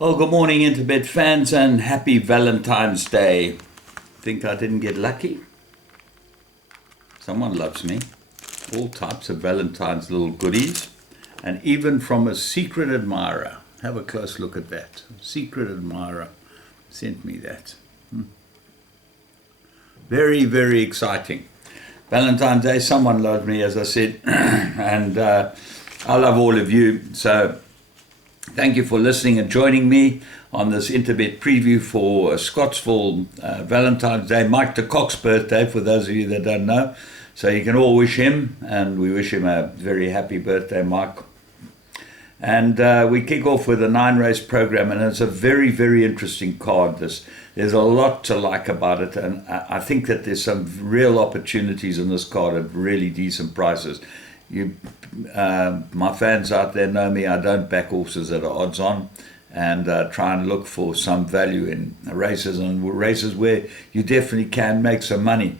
Well, good morning, Interbet fans, and happy Valentine's Day. Think I didn't get lucky? Someone loves me. All types of Valentine's little goodies, and even from a secret admirer. Have a close look at that. Secret admirer sent me that. Very, very exciting. Valentine's Day, someone loves me, as I said, and I love all of you. So thank you for listening and joining me on this Interbet preview for Scottsville Valentine's Day, Mike de Kock's birthday, for those of you that don't know. So you can all wish him, and we wish him a very happy birthday, Mike. And we kick off with a 9-race program, and it's a very, very interesting card. There's a lot to like about it, and I think that there's some real opportunities in this card at really decent prices. My fans out there know me. I don't back horses that are odds on, and try and look for some value in races, and races where you definitely can make some money.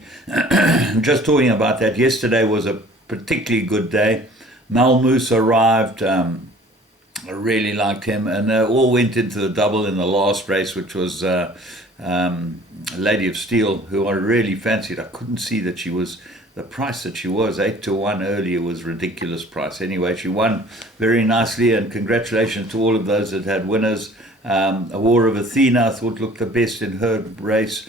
Just talking about that, yesterday was a particularly good day. Malmoose arrived. I really liked him, and all went into the double in the last race, which was Lady of Steel, who I really fancied. I couldn't see that she was the price that she was. 8-1 earlier was ridiculous price. Anyway, she won very nicely, and congratulations to all of those that had winners. A War of Athena, I thought, looked the best in her race.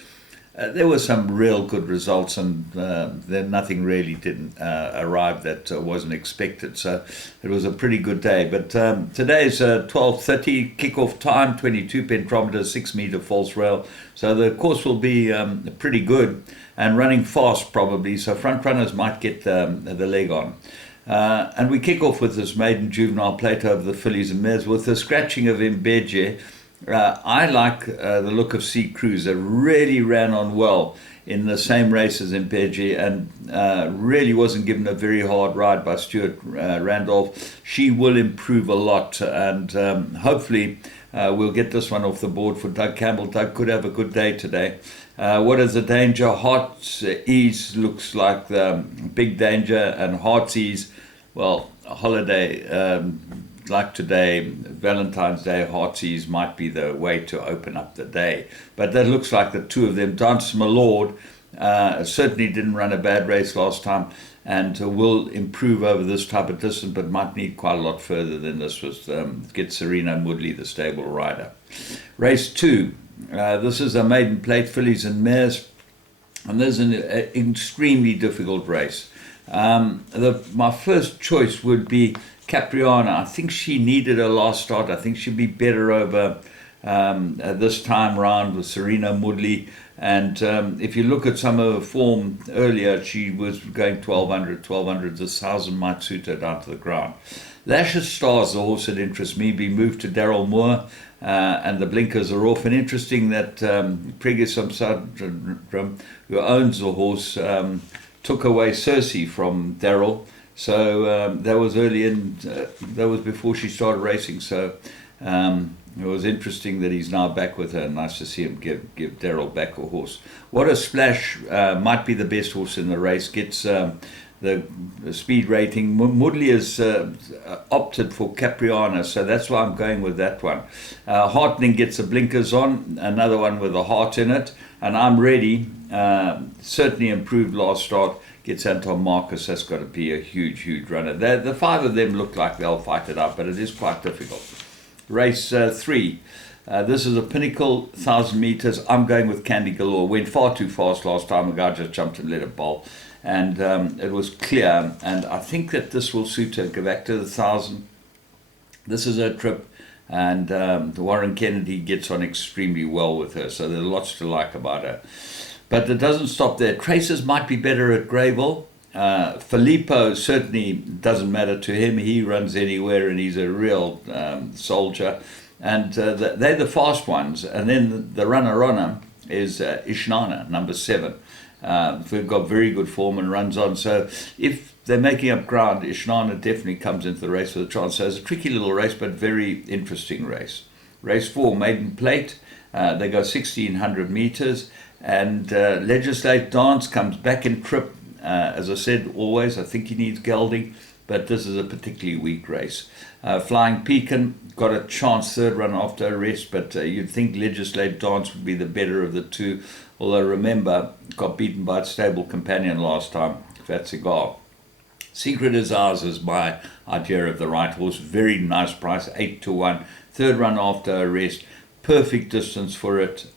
There were some real good results, and then nothing really didn't arrive that wasn't expected. So it was a pretty good day. But today's 12:30 kickoff time, 22 pentrometer, 6-meter false rail. So the course will be pretty good and running fast probably. So front runners might get the leg on. And we kick off with this maiden juvenile plate over the fillies and mares with the scratching of Mbeje. I like the look of Sea Cruise. It really ran on well in the same race as Mbeje, and really wasn't given a very hard ride by Stuart Randolph. She will improve a lot, and hopefully we'll get this one off the board for Doug Campbell. Doug could have a good day today. What is the danger? Heart's Ease looks like the big danger, and Heart's Ease, well, a holiday like today, Valentine's Day, Heart's Ease might be the way to open up the day. But that looks like the two of them. Dance My Lord certainly didn't run a bad race last time, and will improve over this type of distance, but might need quite a lot further than this was. Get Serena Woodley, the stable rider. Race 2. This is a maiden plate, fillies and mares, and this is an extremely difficult race. My first choice would be Capriana. I think she needed a last start. I think she'd be better over this time round with Serena Woodley. And if you look at some of her form earlier, she was going 1200. This 1000 might suit her down to the ground. Lashes Stars, the horse that interests me, be moved to Daryl Moore, and the blinkers are off. And interesting that Pregus Samsadram, who owns the horse, took away Cersei from Daryl. So that was early in, that was before she started racing. So it was interesting that he's now back with her. Nice to see him give Daryl back a horse. What a Splash might be the best horse in the race. Gets the speed rating. Woodley has opted for Capriana, so that's why I'm going with that one. Heartening gets the blinkers on, another one with a heart in it, and I'm ready. Certainly improved last start. Gets Anton Marcus. That's got to be a huge, huge runner. The five of them look like they'll fight it out, but it is quite difficult. Race 3. This is a pinnacle, 1,000 meters. I'm going with Candy Galore. Went far too fast last time. The guy just jumped and let it bowl. And it was clear. And I think that this will suit her. Go back to the 1,000. This is her trip. And Warren Kennedy gets on extremely well with her. So there's lots to like about her. But it doesn't stop there. Traces might be better at Greyville. Filippo certainly doesn't matter to him. He runs anywhere, and he's a real soldier. And they're the fast ones. And then the runner-runner is Ishnana, number 7. We've got very good form and runs on. So if they're making up ground, Ishnana definitely comes into the race with a chance. So it's a tricky little race, but very interesting race. Race 4, Maiden Plate. They go 1,600 meters. And Legislate Dance comes back in trip. As I said, always, I think he needs gelding, but this is a particularly weak race. Flying Pekin, got a chance, third run after a rest, but you'd think Legislate Dance would be the better of the two. Although remember, got beaten by its stable companion last time, Fat Cigar. Secret is Ours is my idea of the right horse. Very nice price, 8-1. Third run after a rest. Perfect distance for it.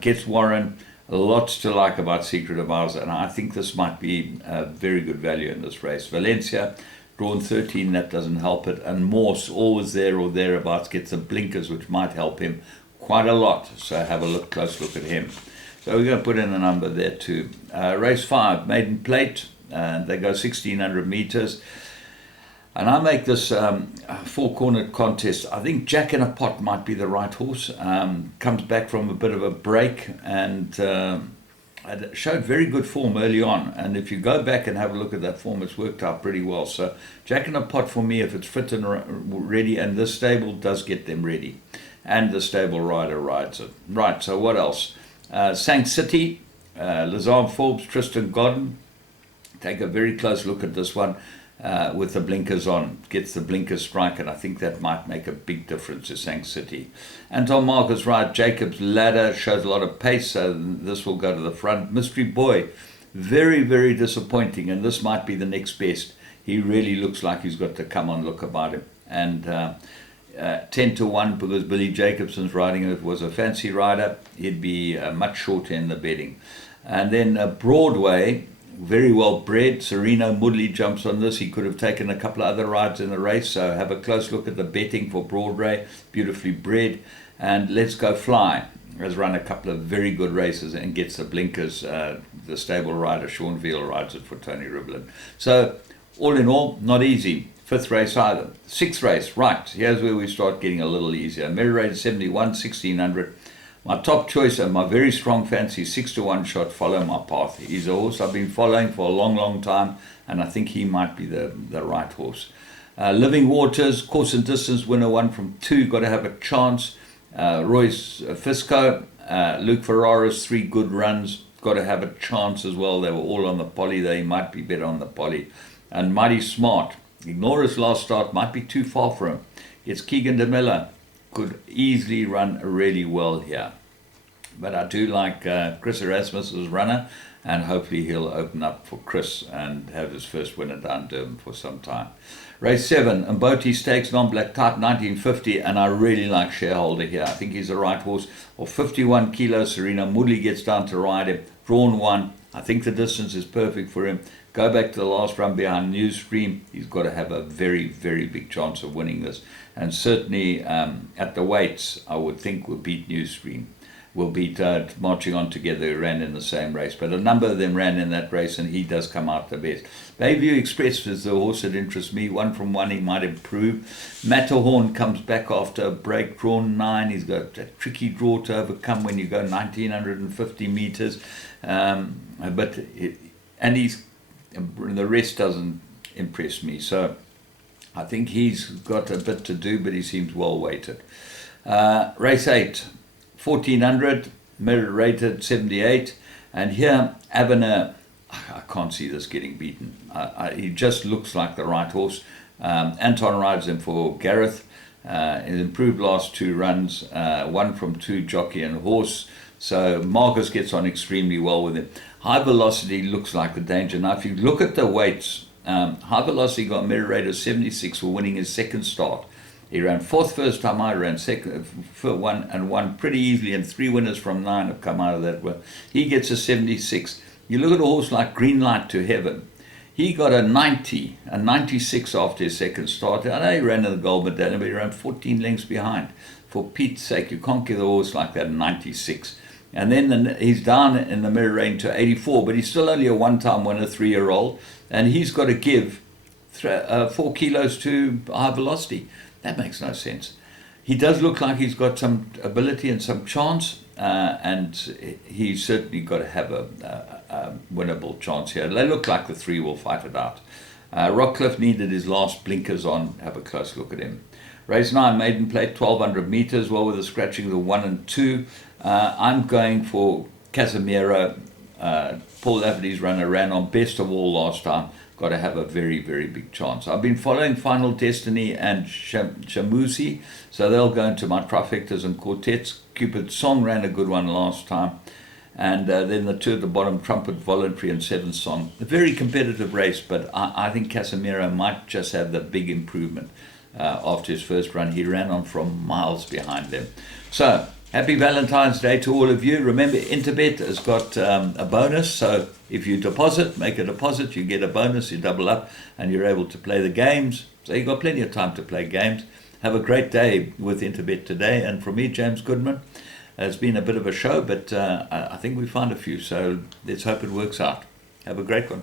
Gets Warren. Lots to like about Secret of Ours, and I think this might be a very good value in this race. Valencia, drawn 13, that doesn't help it. And Morse, always there or thereabouts, gets the blinkers, which might help him quite a lot. So have a close look at him. So we're going to put in a number there too. Race 5, Maiden Plate. They go 1,600 meters. And I make this four-cornered contest. I think Jack in a Pot might be the right horse. Comes back from a bit of a break and showed very good form early on. And if you go back and have a look at that form, it's worked out pretty well. So Jack in a Pot for me, if it's fit and ready, and this stable does get them ready. And the stable rider rides it. Right, so what else? Sank City, Lazarne Forbes, Tristan Godden. Take a very close look at this one with the blinkers on. Gets the blinkers strike, and I think that might make a big difference to Sank City. Anton Marcus right, Jacob's Ladder shows a lot of pace, so this will go to the front. Mystery Boy, very, very disappointing, and this might be the next best. He really looks like he's got to come on look about him. And 10-1 because Billy Jacobson's riding it, was a fancy rider. He'd be much shorter in the betting. And then Broadway, very well bred. Sereno Mudley jumps on this. He could have taken a couple of other rides in the race, so have a close look at the betting for Broadway. Beautifully bred. And Let's Go Fly has run a couple of very good races and gets the blinkers. The stable rider Sean Veal rides it for Tony Riblin. So all in all, not easy. Fifth race either. Sixth race, right, here's where we start getting a little easier. Merry Raid 71, 1,600. My top choice and my very strong fancy 6-1 shot, Follow My Path. He's a horse I've been following for a long, long time, and I think he might be the right horse. Living Waters, course and distance winner, 1 from 2, got to have a chance. Royce Fisco, Luke Ferraris, 3 good runs, got to have a chance as well. They were all on the poly there, he might be better on the poly. And Mighty Smart, ignore his last start, might be too far for him. It's Keegan de Miller. Could easily run really well here. But I do like Chris Erasmus as runner, and hopefully he'll open up for Chris and have his first winner down Durham for some time. Race 7, Mboti Stakes, non-black type, 1950, and I really like Shareholder here. I think he's the right horse. Or 51 kilos, Serena Mudley gets down to ride him. Drawn 1, I think the distance is perfect for him. Go back to the last run behind Newsstream. He's got to have a very, very big chance of winning this. And certainly at the weights, I would think will beat Newsstream. Will beat Marching On Together, who ran in the same race. But a number of them ran in that race, and he does come out the best. Bayview Express is the horse that interests me. 1 from 1, he might improve. Matterhorn comes back after a break, drawn 9. He's got a tricky draw to overcome when you go 1,950 meters. The rest doesn't impress me. So I think he's got a bit to do, but he seems well weighted. Race 8, 1,400, merit rated 78. And here, Avenir, I can't see this getting beaten. He just looks like the right horse. Anton rides him for Gareth. He's improved last 2 runs, 1 from 2, jockey and horse. So Marcus gets on extremely well with him. High Velocity looks like the danger. Now, if you look at the weights, High Velocity got a merit rate of 76 for winning his second start. He ran 4th first time I ran second for 1 and won pretty easily, and 3 winners from 9 have come out of that. Well, he gets a 76. You look at a horse like Green Light to Heaven. He got a 90, a 96 after his second start. I know he ran in the gold medallion, but he ran 14 lengths behind. For Pete's sake, you can't give a horse like that a 96. And then he's down in the mirror range to 84, but he's still only a one-time winner, 3-year-old, and he's got to give 4 kilos to High Velocity. That makes no sense. He does look like he's got some ability and some chance, and he's certainly got to have a winnable chance here. They look like the 3 will fight it out. Rockcliffe needed his last blinkers on. Have a close look at him. Race 9, Maiden Plate, 1,200 meters, well with the scratching of the 1 and 2. I'm going for Casemiro. Paul Lafferty's runner ran on best of all last time. got to have a very, very big chance. I've been following Final Destiny and Shamusi, so they'll go into my trifectas and quartets. Cupid Song ran a good one last time. And then the two at the bottom, Trumpet Voluntary and Seventh Song. A very competitive race, but I think Casemiro might just have the big improvement after his first run. He ran on from miles behind them. So, happy Valentine's Day to all of you. Remember, Interbet has got a bonus, so if you deposit, make a deposit, you get a bonus, you double up, and you're able to play the games. So you've got plenty of time to play games. Have a great day with Interbet today. And from me, James Goodman, it's been a bit of a show, but I think we found a few, so let's hope it works out. Have a great one.